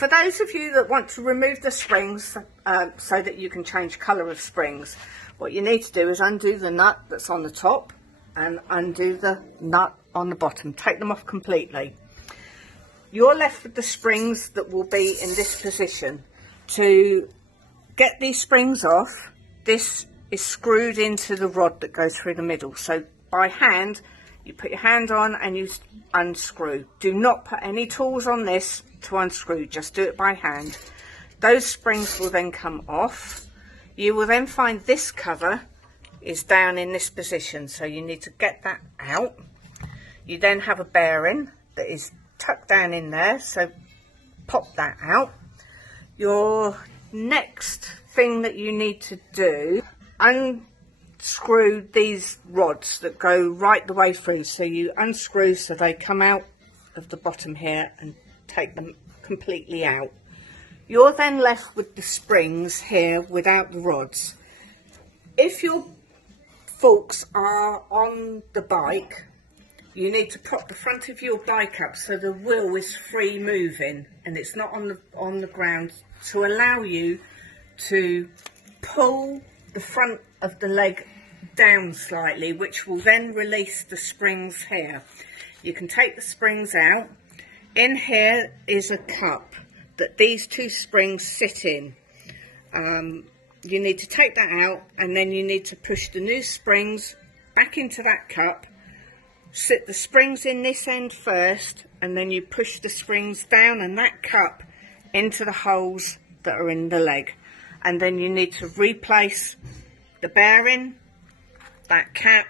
For those of you that want to remove the springs so that you can change colour of springs, what you need to do is undo the nut that's on the top and undo the nut on the bottom. Take them off completely. You're left with the springs that will be in this position. To get these springs off, this is screwed into the rod that goes through the middle. So by hand, you put your hand on and you unscrew. Do not put any tools on this to unscrew, just do it by hand. Those springs will then come off. You will then find this cover is down in this position, so you need to get that out. You then have a bearing that is tucked down in there, so pop that out. Your next thing that you need to do, unscrew these rods that go right the way through. So you unscrew so they come out of the bottom here and take them completely out. You're then left with the springs here without the rods. If your forks are on the bike, you need to prop the front of your bike up so the wheel is free moving and it's not on the ground, to allow you to pull the front of the leg down slightly, which will then release the springs here. You can take the springs out. In here is a cup that these two springs sit in. You need to take that out, and then you need to push the new springs back into that cup. Sit the springs in this end first, and then you push the springs down and that cup into the holes that are in the leg. And then you need to replace the bearing, that cap,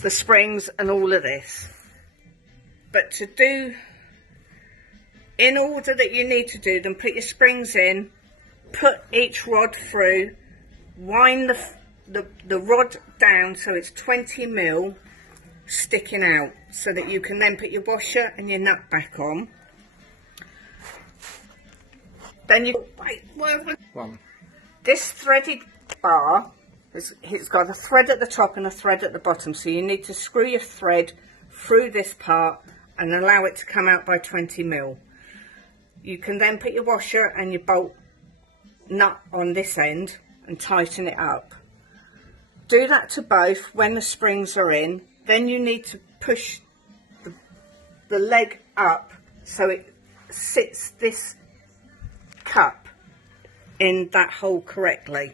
the springs and all of this. But to do, in order that you need to do them, put your springs in, put each rod through, wind the rod down so it's 20mm sticking out, so that you can then put your washer and your nut back on. Then you this threaded bar, it's got a thread at the top and a thread at the bottom, so you need to screw your thread through this part and allow it to come out by 20mm. You can then put your washer and your bolt nut on this end and tighten it up. Do that to both when the springs are in. Then you need to push the leg up so it sits this cup in that hole correctly.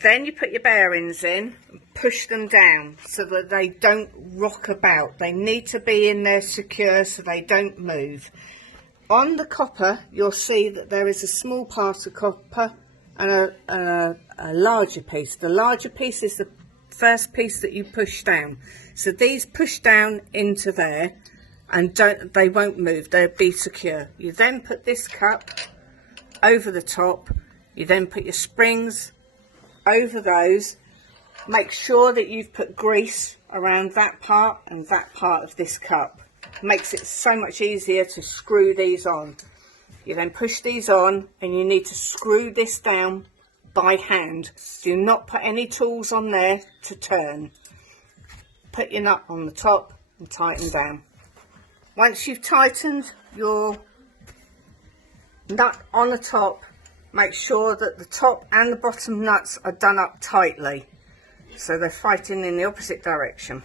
Then you put your bearings in and push them down so that they don't rock about. They need to be in there secure so they don't move. On the copper, you'll see that there is a small part of copper and a larger piece. The larger piece is the first piece that you push down. So these push down into there and they won't move, they'll be secure. You then put this cup over the top. You then put your springs over those. Make sure that you've put grease around that part and that part of this cup. Makes it so much easier to screw these on. You then push these on and you need to screw this down by hand. Do not put any tools on there to turn. Put your nut on the top and tighten down. Once you've tightened your nut on the top, make sure that the top and the bottom nuts are done up tightly so they're fighting in the opposite direction.